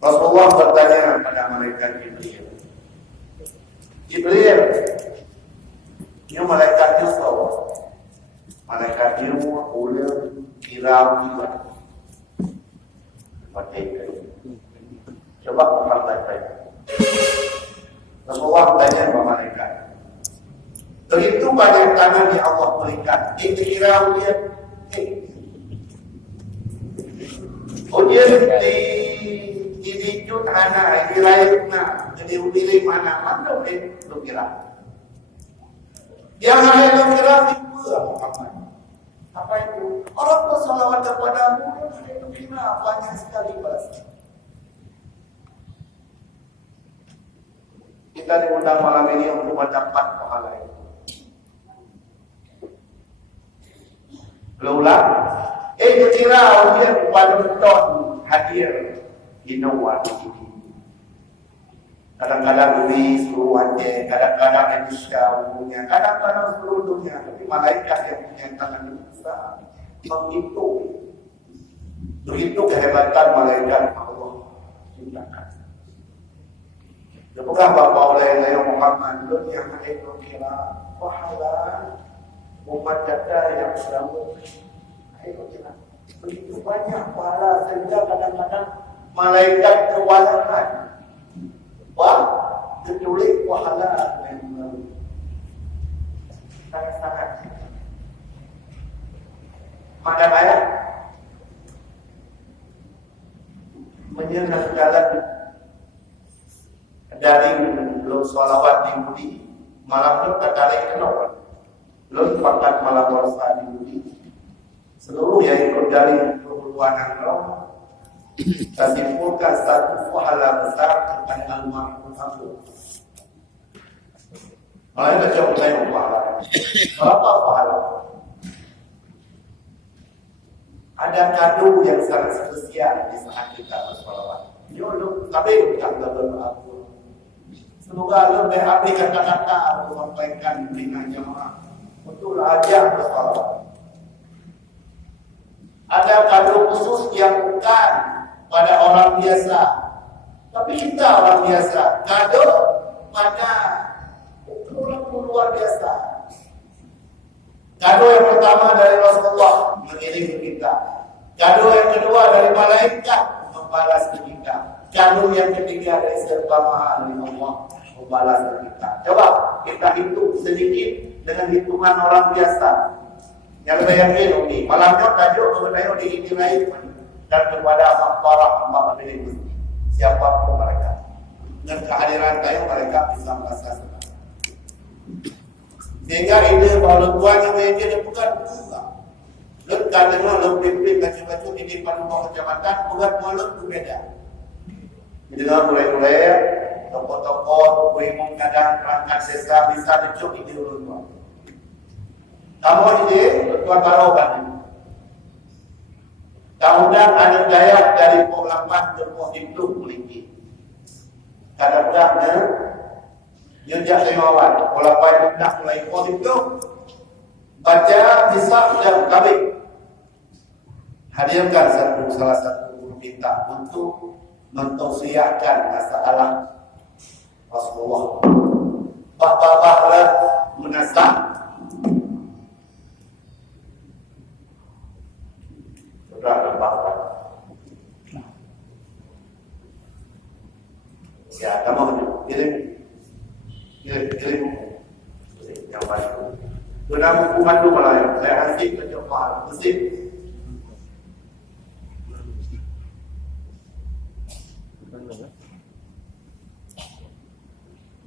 Rasulullah bertanya kepada malaikat Jibril. Jibril, ini malaikatnya tahu. Malaikatnya boleh kira juga. Pakai coba orang baik-baik. Rasulullah bertanya kepada malaikat. Begitu banyak tangan yang Allah berikan. Kita kira dia, ujian di jut anak, di lainnya, jadi pilih mana lu kira. Yang lain lu kira itu apa? Apa itu? Orang bersalawat kepadamu, itu kira banyak sekali balas. Kita diundang malam ini untuk mendapat pahala itu. Berulang, kira ujian wadon hadir Innova ini. Kadang-kadang beri seluruh Aceh, kadang-kadang Indonesia umumnya, kadang-kadang seluruh dunia. Tapi malaikat yang punya tangan besar menghitung. Begitu kehebatan malaikat Allah ciptakan. Apakah Bapak oleh Muhammad yang itu kira pahala umat data yang selalu itu kira begitu banyak pahala sehingga kadang-kadang malaikat kewalahan kecuali pahala yang sangat-sangat maka ayat menyenangkan jalan dari belum sholawat di budi malam itu tertarik kenapa belum pakat malam warsa di budi seluruh yang ikut dari perbuatan Allah saya simpulkan satu pahala besar kepada almarhum aku. Malah kita coba tanya pahala. Berapa pahala? Ada kado yang sangat spesial di saat kita bersolawat. Tapi bukan berdoa. Semoga lebih habis kata-kata aku sampaikan dengan jemaah untuk ajar bersolawat. Ada kado khusus yang bukan pada orang biasa, tapi kita orang biasa. Kado pada orang luar biasa. Kado yang pertama dari Rasulullah mengirim ke kita. Kado yang kedua dari malaikat membalas ke kita. Kado yang ketiga dari serba mahal dari Allah membalas ke kita. Coba kita hitung sedikit dengan hitungan orang biasa. Yang lebih yakin ini malamnya tajuk mengenai di lain dan kepada para hamba ini siapapun mereka dengan kehadiran kayu mereka bisa merasa senang sehingga ide bahwa tuanya menjadi bukan pula lekat dengan lebih baca-baca ini pada rumah kecamatan bukan mulut berbeda dengan mulai-mulai toko-toko kuih kadang perangkat sesa bisa dicuk ide ulun kamu ide tuan barokan kadang ada daya dari pok 8 ke pok 7 memiliki. Kadang-kadang jejak lemawan pok 8 hendak mulai pok 7 baca bisa dan kabin. Hadirkan salah satu minta untuk mentausiahkan masalah Rasulullah. Bapak-bapak menasah sudah terbakar. Ya, kamu kirim yang baik. Sudah buku mandu malah saya kasih ke Jepang, mesti.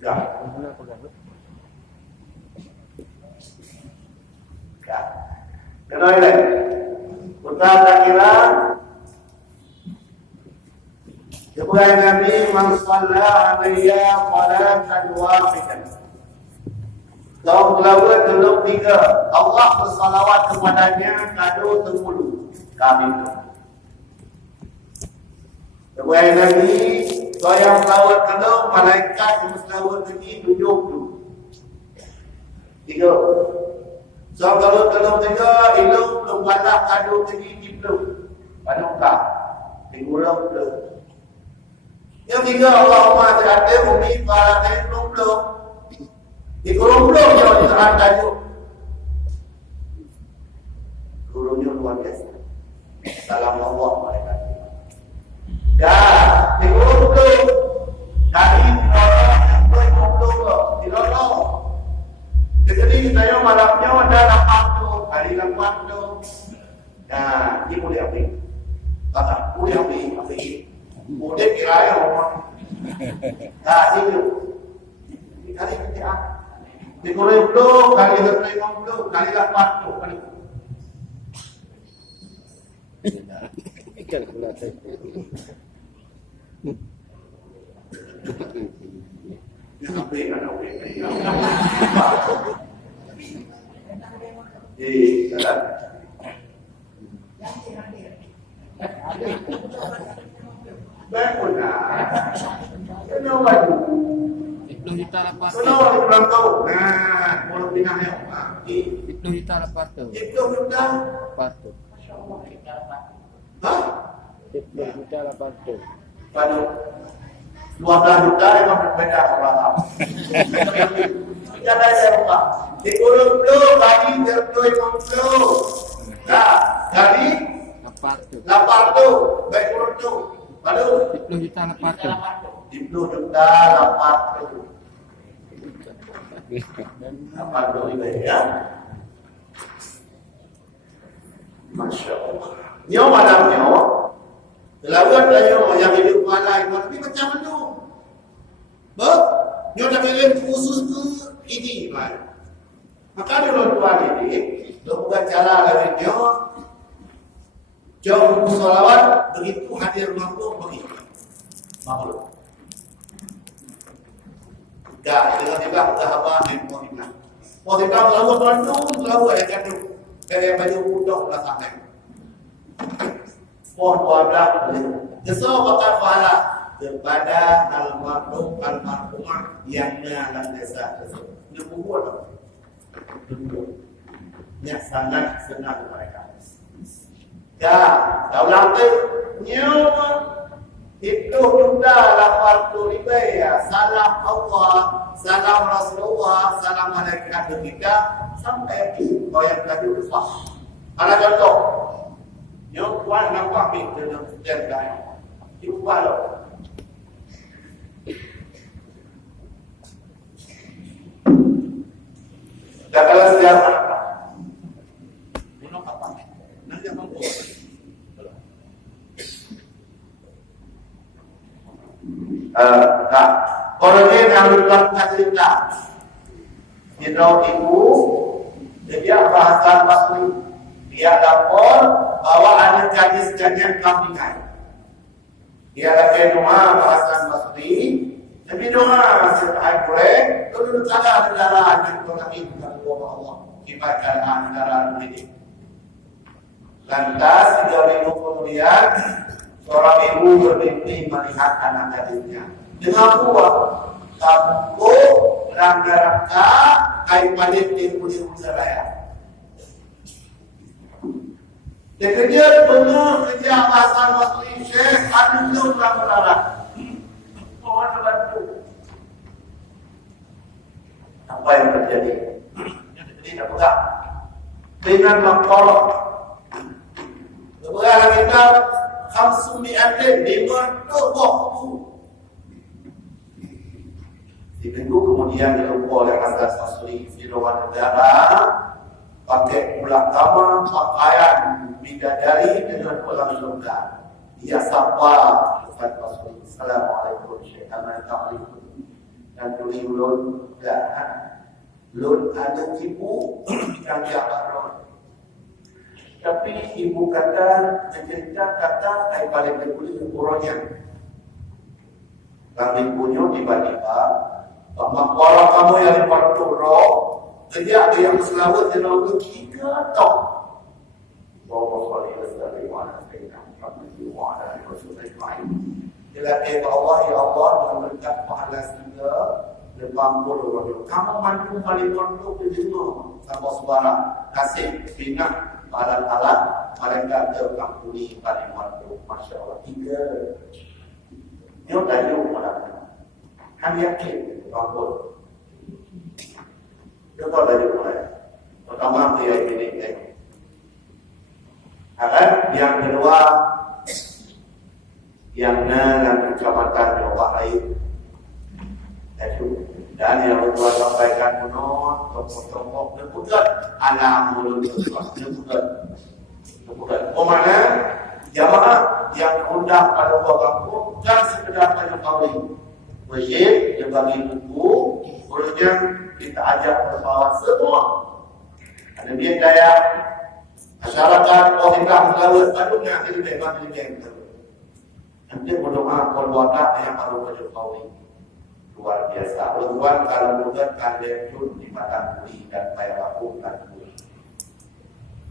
Ya. Ya. Kenal ini. Kita kira Ibrahim Nabi Mansalla Alaiya Falatan Wafikan tahun lalu teluk 3 Allah bersalawat kepadanya kado 10 kami itu Ibrahim Nabi yang salawat kado malaikat yang salawat lagi 70 3 so kalau 3 ilmu belum balas kado lagi 30 pada muka Diulang belum. Yang tiga Allahumma terhadap bumi balakai belum. Dikurung belum yang diterang tajuk. Gurunya luar biasa. Salam Allah mereka. Dan dikurung belum. Dari dinolong. Jadi saya malamnya ada lapan tu, hari lapan tu. Nah, ini boleh apa? Kata, boleh apa? Boleh kira ya orang. Nah, itu. Kali kita. Dikurung belum, kali terima belum, kali lapan tu. Ikan kelihatan. Apa yang ada orang ini? Benar. Kenapa itu? 10 juta lepas. Kenapa itu belum tahu? Nah, kalau pindah yang 10 juta lepas tu. itu sudah. Lepas tu. Hah? 10 juta lepas tu. Pada 12 juta memang berbeda orang. Kita ada apa? Dikurung dulu, bagi tertuai mongso. Nah, dari Lepas tu. lapar tu, baik kurung tu. Lalu 10 juta lepas tu. 10 juta lapar tu. Lapar tu ini ya. Masya Allah. Nyawa malam nyawa. Lawan dia yang hidup malai tapi macam mana? Bah, nyo nak pilih khusus ke ini mai. Maka dia tuan ini, dia bukan cara dari dia. Jauh salawat begitu hadir mampu begitu. Makhluk. Dah, dengan juga apa yang kita. Mau kita selalu selalu ada kadu. Kayak baju putih belakang. Mohon wablah Kesau bakal pahala kepada almarhum almarhumah yang dalam desa tersebut. Dia buat nya sangat senang mereka. Ya, daulat nyawa itu sudah lapar tu ya. Salam Allah, salam Rasulullah, salam malaikat kita sampai itu yang tadi usah. Ada contoh. Yang tuan nampak ni dalam sejarah itu kalau dah kalau sejarah apa? Bunuh apa? Nanti apa buat? Orang yang melakukan cerita, ibu dia bahasa Basri. Dia lapor bahwa ada gadis-gadis kambingan. Dia lagi doa bahasa Basri. Tapi doa setiap hari itu salah negara yang berkait dengan Allah. Ibadah negara ini. Lantas 3 minggu kemudian seorang ibu bermimpi melihat anak gadisnya. Dengan buah kamu rangga-rangga kain panik di kulit Surabaya. Dia benar kerja pasal Basri Syekh Anjur Ramadhan. Mohon bantu. Apa yang terjadi? Yang terjadi apa? Dengan mengkolok. Kemudian kita 500 buku. Di minggu kemudian dilupa oleh Hazrat Basri di luar negara. Pakai ulama pakaian bidadari dengan ulang longgar. Dia sapa Ustaz Basri. Assalamualaikum Syekh Amal Ta'alaikum. Dan tuli ulun dah. Lun ada ibu yang jalan. Tapi ibu kata mencerita kata saya paling berkulit ukurannya. Kami punya tiba-tiba kalau kamu yang berturut kerja yang selawat yang lalu kita tahu bahwa sekali dari mana kita mana Rasulullah. Dilatih Allah ya Allah memberikan pahala segala 80 orang. Kamu mampu melihat di dunia sama saudara kasih bina alat-alat mereka terkampuni pada waktu. Masya Allah, 3. Dia tajuk malam. Kan yakin, takut. Dia kau tajuk malam. Pertama, dia ini. Yang kedua, yang dalam kecamatan Jawa Lain. Dan yang kedua sampaikan menurut tokoh-tokoh debutan anak mulut debutan. Mana jamaah yang undang pada kampung dan sekedar pada kawin masjid yang bagi buku kemudian kita ajak bersama semua ada dia daya masyarakat kita selalu aduhnya ini memang ini nanti berdoa keluarga yang baru pada kawin luar biasa. Tuan kalau bukan kalian pun di mata kuli dan bayar aku dan kuli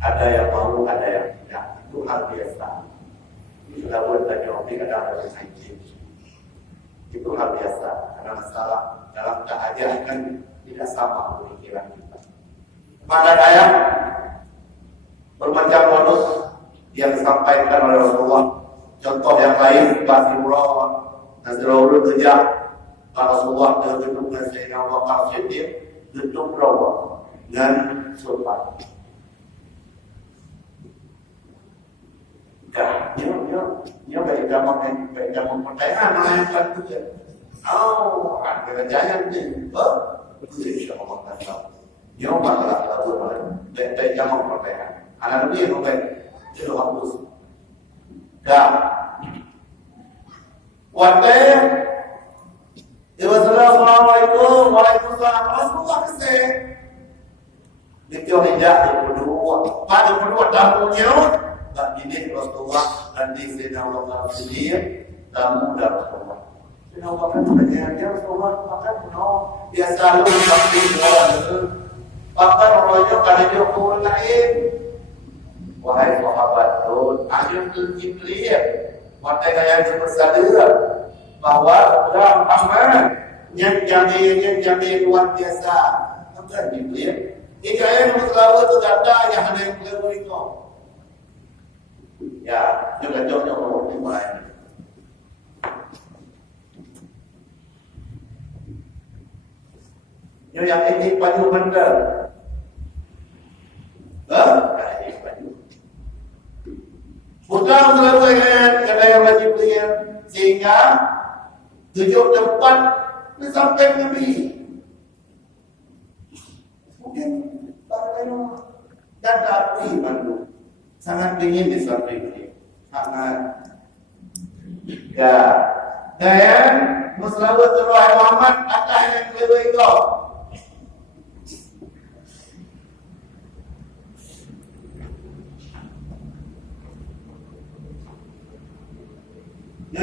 ada yang mau, ada yang tidak. Itu hal biasa. Itu sudah buat dan jawabi kadang ada yang itu hal biasa. Karena masalah dalam keadaan kan tidak sama pemikiran kita. Pada daya bermacam modus yang disampaikan oleh Rasulullah. Contoh yang lain, Basirullah, Nazirul Tejak, Rasulullah dengan gedung Sayyidina Abu Bakar Siddiq, gedung Rawa dan Sultan. Dia baik dalam pertanyaan yang tentu. Oh, ada kerjaan ni. Insya Allah tak. Dia masalah lalu baik dalam pertanyaan. Anak ni yang baik itu hapus. Dah. Waktu Assalamualaikum, waalaikumsalam. Rasulullah kese. Itu hijab kedua. Pada kedua tamunya. Tak ini Rasulullah nanti Sayyidina Abu Bakar Siddiq tamu dari Rasulullah. Sayyidina Abu Bakar bertanya, Rasulullah makan penuh. Dia selalu pasti jualan itu. Bahkan orangnya pada dia kurang lain. Wahai sahabat tuh, akhir tunjuk lihat. Mata yang bersadar bahwa Rasulullah Muhammad yang jamin luar biasa. Apa dilihat? Jika yang selalu itu data yang ada yang boleh berikut. Ya, juga cocok kalau dimulai. Yang ini baju benda. Ini baju. Bukan selalu kena yang baju beliau sehingga tujuh tempat sampai Nabi. Mungkin bagaimana dan tapi bantu. Sangat ingin disampaikan sangat dan Muslawat Muhammad atas yang kedua itu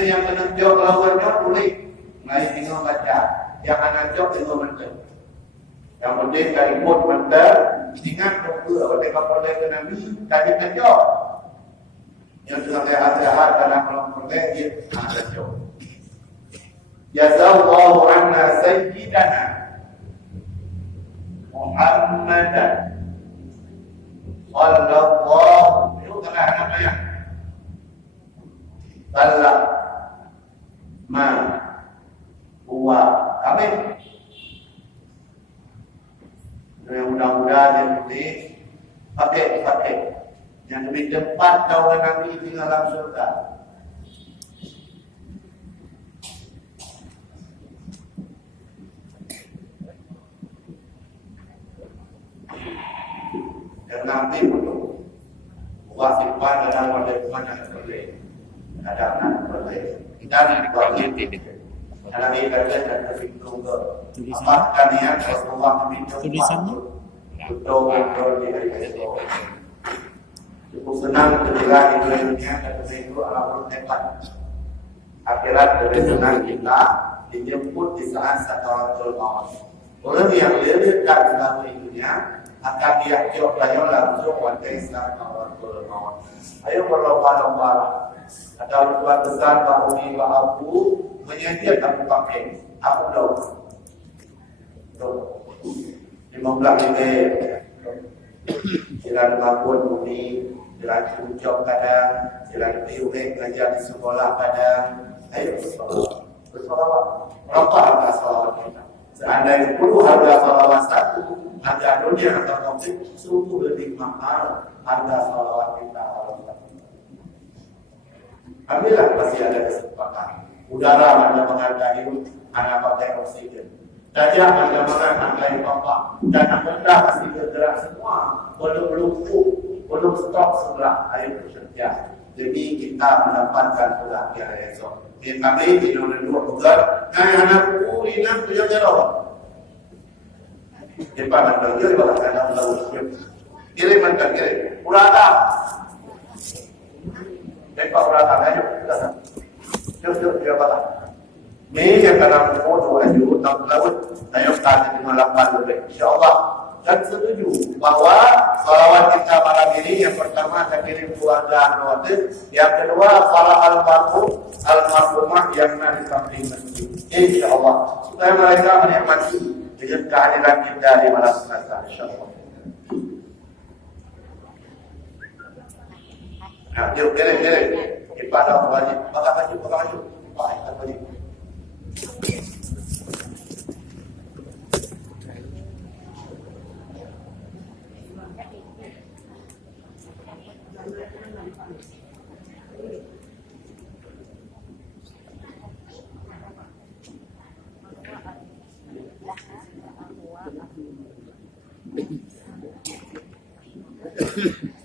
yang menunjuk lawannya boleh mulai tinggal baca yang anak jok tinggal menunjuk yang penting kali pun mental ingat betul oleh kapolda ke Nabi kali kejok yang sudah lihat karena kalau boleh dia ada jok jazallahu anna sayyidana Muhammadan sallallahu itu tengah namanya sallallahu ma huwa amin. Yang mudah-mudahan yang tulis pakai yang lebih cepat daulah Nabi di dalam surga. Dan Nabi untuk wasipan dan wasipan yang boleh ada boleh kita boleh karena ini kerja dan terhitung ke apakah niat Rasulullah meminta betul di hari esok. Cukup senang ketika di dunia dan itu alam hebat. Akhirat lebih senang kita dijemput di saat sakaratul maut. Orang yang lihat dalam dunia akan diajak layu langsung wantai sakaratul maut. Ayo berlomba-lomba. Ada luar besar bahu ni bahu menyediakan pakai aku tahu 15 lebih silakan bumi Jalan hujung kadang, jalan PUH belajar di sekolah kadang. Ayo bersolawat. Berapa harga solawat kita? Seandainya 10 harga solawat satu, harga dunia atau konflik sungguh lebih mahal harga solawat kita. Alhamdulillah masih ada kesempatan. Udara Anda menghargai, Anda pakai oksigen. Daya Anda menghargai Bapak. Dan Anda masih bergerak semua. Belum lumpuh, belum stop sebelah air bekerja. Jadi kita mendapatkan pula yang esok. Ini kami di nomor 2 bukan. Nah, anakku ini punya jawab. Kita mendengar dia bahkan dalam laut. Kiri mendengar kiri. Urata. Dekat urata ayo. Jauh dia balas. Ini yang dalam foto ayo dalam laut. Ayo kita di malam lebih. Insyaallah. Dan setuju bahwa salawat kita malam ini yang pertama saya kirim keluarga Anwar, yang kedua para almarhumah yang ada di samping masjid. Insyaallah supaya mereka menikmati dengan kehadiran kita di malam Selasa. Insyaallah. Nah, yuk kiri. Ibadah wajib. Pakai baju. Pakai baju. Thank you.